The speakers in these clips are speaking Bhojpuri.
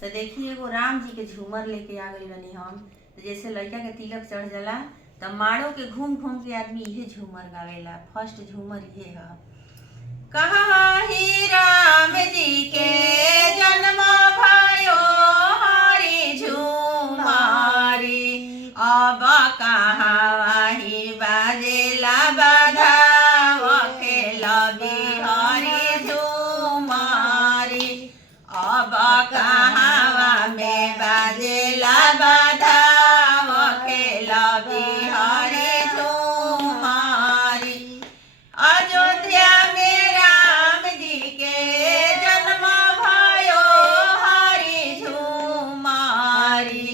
तो देखिए एगो राम जी के झूमर लेके आ गई बनी हम। तो जैसे लड़का के तिलक चढ़ जाला तो माड़ो के घूम घूम के आदमी इहे झूमर गावेला। फर्स्ट झूमर इहे ह। कहाँ राम जी के जन्म भयो हरि झूमारी, अब कहाँ बाजेला बधाव खेल बिहारी झूमारी, अब कहाँ में बाजेला बधाव खेल बिहारी झूमारी। अयोध्या में राम जी के जन्म भयो हरि झूमारी,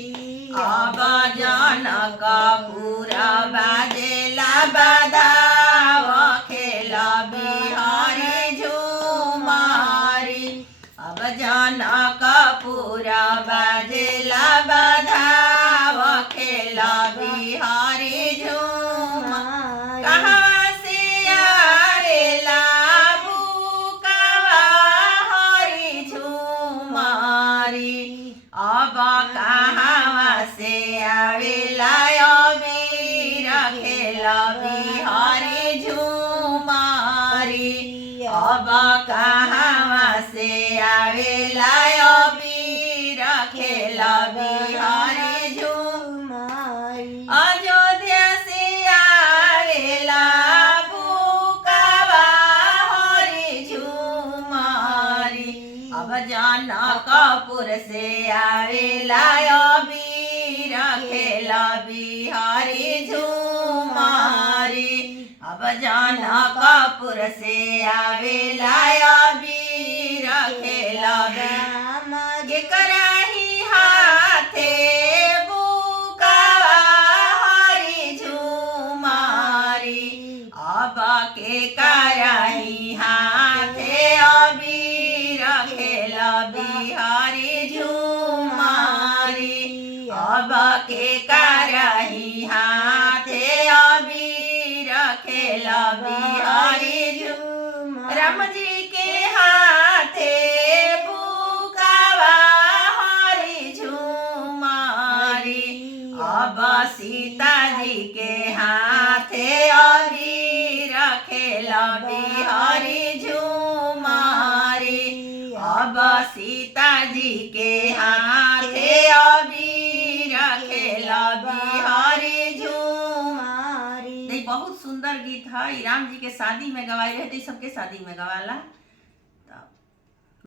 अब जनकपुर बाजेला बधाव खेल बिहारी झूमारी, अब जनकपुर बाजेला बधाव खेल बिहारी झूमारी। कहाँ से आवेला बुकावा हरि झूमारी, अब कहाँ से आवेला अबीर खेल बिहारी झूमारी, अब कहाँ से आवेला अबीर खेल बिहारी झूमारी। अयोध्या से आवेला बुकावा हरि झूमारी, अब जनकपुर से आवेला अबीर खेल बिहारी झूमारी, अब जनकपुर से आवेला अबीर खेल बिहारी। कराही हाथे बुकावा हरि झूमारी, अब के कराही हाथे अबीर खेल बिहारी झूमारी, अब के कराही हाथे अबीर खेल बिहारी झूमारी। राम जी के हाथे बुकावा हरि झूमारी, अब सीता जी के हाथे अबीर खेल बिहारी झूमारी, अब सीता जी के हाथे अबीर खेल बिहारी झूमारी। बहुत सुंदर गीत है। राम जी के शादी में गवाई रहती, सबके शादी में गवाला।